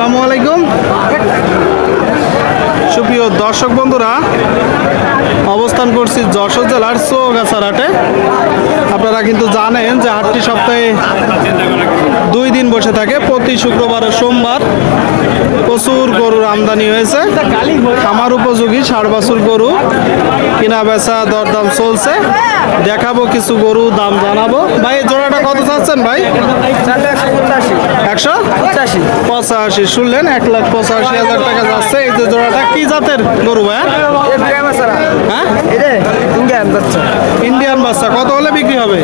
আসসালামু আলাইকুম সুপ্রিয় দর্শক বন্ধুরা, অবস্থান করছি যশোর জেলার চৌগাছার হাটে। আপনারা কিন্তু জানেন যে হাটটি সপ্তাহে 2 দিন বসে থাকে। প্রতি শুক্রবার ও সোমবার প্রচুর গরুর আমদানি হয়েছে। খামার উপযোগী 60 বছর গরু কিনা বেচা দরদাম চলছে। দেখাবো কিছু গরু, দাম জানাবো। ভাই জোড়াটা কত চাচ্ছেন ভাই? 185। শুনলেন, 1,85,000 টাকা যাচ্ছে। এই যে জোড়াটা কি জাতের গরু ভাই? হ্যাঁ, ইন্ডিয়ান বাচ্চা। কত হলে বিক্রি হবে?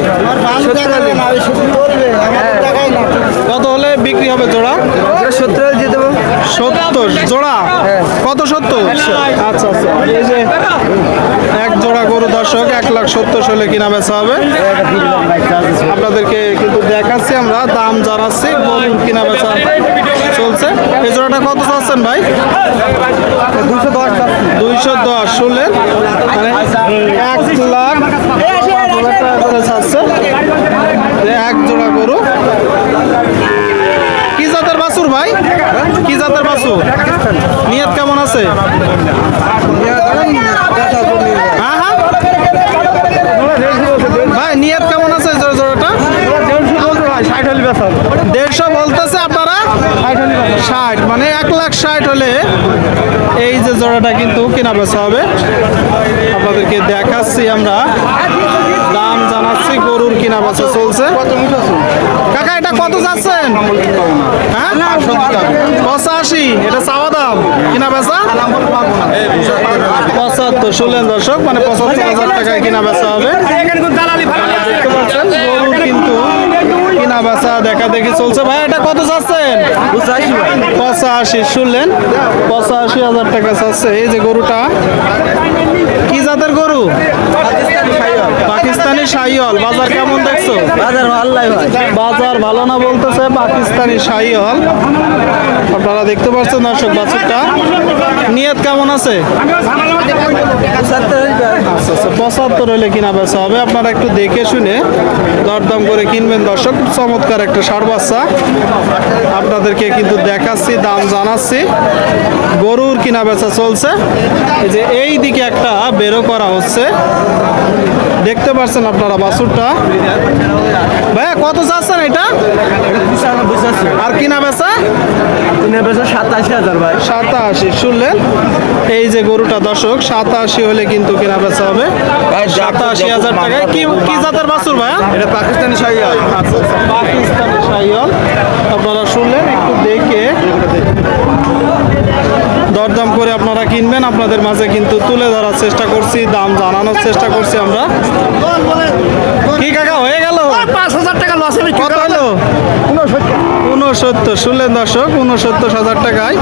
কত হলে বিক্রি হবে জোড়া? 70 জোড়া। কত 70? আচ্ছা আচ্ছা। এই যে এক জোড়া গরু দর্শক 1,70,000 হলে কিনা বেচা হবে। আপনাদেরকে কিন্তু দেখাচ্ছি, আমরা দাম জানাচ্ছি। গরুর কিনা বেচা চলছে। এই জোড়াটা কত চাচ্ছেন ভাই? 210। শুনলেন, মানে 1,05,000 টাকা করে চাচ্ছে এক জোড়া গরু। কি জাতের বাছুর ভাই? কি জাতের বাছুর? নিয়ত কেমন আছে? হ্যাঁ হ্যাঁ ভাই, নিয়ত কেমন আছে জোড়াটা? 150 বলতেছে আপনারা? 60, মানে 1,60,000 হলে এই যে জোড়াটা কিন্তু কেনা বেচা হবে। আপনাদেরকে দেখাচ্ছি, আমরা দাম জানাচ্ছি। গরুর কিনা বেচা চলছে। কাকা এটা কত যাচ্ছেন? হ্যাঁ, 85। এটা চাওয়া দাম, কিনা বেচা 75। শুনলেন দর্শক, মানে 75,000 টাকায় কিনা বেচা হবে। দেখতে পাচ্ছেন গরুর কিন্তু কিনা বেচা দেখা দেখি চলছে। ভাই এটা কত চাচ্ছেন? 85। শুনলেন, 85,000 টাকা চাচ্ছে এই যে গরুটা। কি জাতের গরু? পাকিস্তানি শাহিওয়াল। বাজার কেমন দেখছো? বাজার ভালো না বলতেছে। পাকিস্তানি শাহিওয়াল আপনারা দেখতে পাচ্ছেন দর্শক। বাছুরটা নিয়ত কেমন আছে? 75 হলে কিনা বেচা হবে। আপনারা একটু দেখে শুনে দরদাম করে কিনবেন দর্শক। চমৎকার একটা ষাঁড় বাচ্চা আপনাদেরকে কিন্তু দেখাচ্ছি, দাম জানাচ্ছি। গরুর কিনা বেচা চলছে। এই যে এই দিকে একটা বেরো করা হচ্ছে, দেখতে পাচ্ছেন আপনারা বাছুরটা। ভাইয়া কত চাচ্ছেন এটা? আর কিনা বেচা? 87,000 ভাই। 87। শুনলেন, এই যে গরুটা দর্শক 87 হলে কিন্তু কেনা বেচা হবে। 87,000 টাকায়। কি জাতের বাছুর ভাইয়া? এটা পাকিস্তানি শাহিওয়াল। আচ্ছা, পাকিস্তানি শাহিওয়াল। আপনারা শুনলেন, একটু দেখে দরদাম করে আপনারা কিনবেন। আপনাদের মাঝে কিন্তু তুলে ধরার চেষ্টা করছি, দাম জানানোর চেষ্টা করছি আমরা। কি কাকা হয়ে গেল? 5,000 টাকা লস। কত হলো? 69। শুনলেন দর্শক, 69,000 টাকায়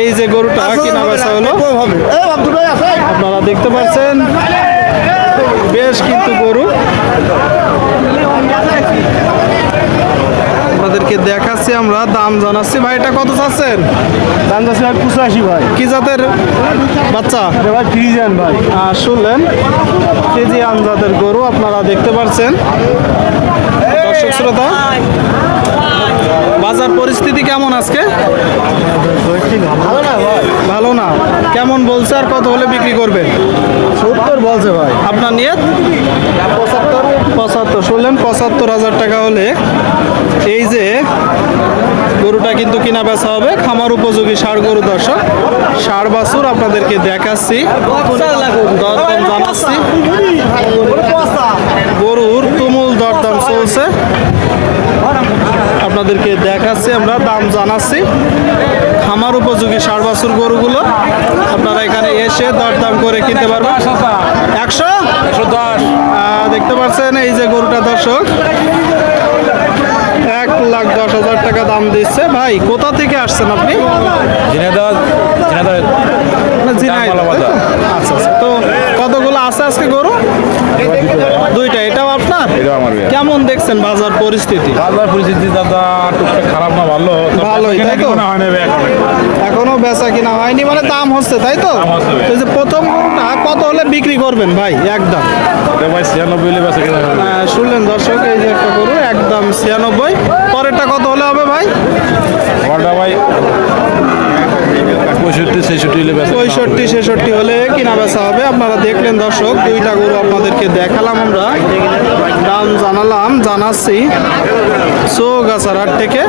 এই যে গরুটা কিনা বেচা হলো। আপনারা দেখতে পাচ্ছেন বেশ কিন্তু গরু। আপনাদেরকে দেখাচ্ছি, আমরা দাম জানাচ্ছি। ভাই এটা কত চাচ্ছেন? দাম যাচ্ছে ভাই 85 ভাই। কি জাতের বাচ্চা? ভাই ফ্রিজিয়ান ভাই। শুনলেন, ফ্রিজিয়ান জাতের গরু আপনারা দেখতে পাচ্ছেন দর্শক শ্রোতা। বাজার পরিস্থিতি কেমন আজকে? ভালো না ভাই। ভালো না। কেমন বলছে? আর কত হলে বিক্রি করবেন? 70 বলছে ভাই। আপনার নিয়ত? 75। শুনলেন, 75,000 টাকা হলে এই যে গরুটা কিন্তু কিনা বেচা হবে। খামার উপযোগী ষাঁড় গরু দর্শক, ষাঁড় বাছুর আপনাদেরকে দেখাচ্ছি, দরদাম জানাচ্ছি। গরুর তুমুল দরদাম চলছে, আপনাদেরকে দেখাচ্ছি, আমরা দাম জানাচ্ছি। খামার উপযোগী ষাঁড় বাছুর গরুগুলো আপনারা এখানে এসে দরদাম করে কিনতে পারবেন। 110। দেখতে পাচ্ছেন এই যে গরুটা দর্শক 1,10,000 টাকা দাম দিচ্ছে। ভাই কোথা থেকে আসছেন আপনি? আচ্ছা আচ্ছা। তো কতগুলো আছে আজকে গরু? 2টা। এটাও আপনার? কেমন দেখছেন বাজার পরিস্থিতি? বাজার পরিস্থিতি দাদা টুকটাক খারাপ না, ভালোই, তাই তো? এখনো বেচা কিনা হয়নি, মানে দাম হচ্ছে, তাই তো? এই যে প্রথম গরুটা কত হলে বিক্রি করবেন ভাই? একদম 96 শুনলেন দর্শক, এই যে একটা গরু একদম 96। পরেরটা কত হলে হবে ভাই? ভাই 65-66 হলে বেচা কেনা হবে। 65-66 হলে কিনা বেচা হবে। আপনারা দেখলেন দর্শক, দুইটা গরু আপনাদেরকে দেখালাম, আমরা দাম জানাচ্ছি চৌগাছার হাট থেকে।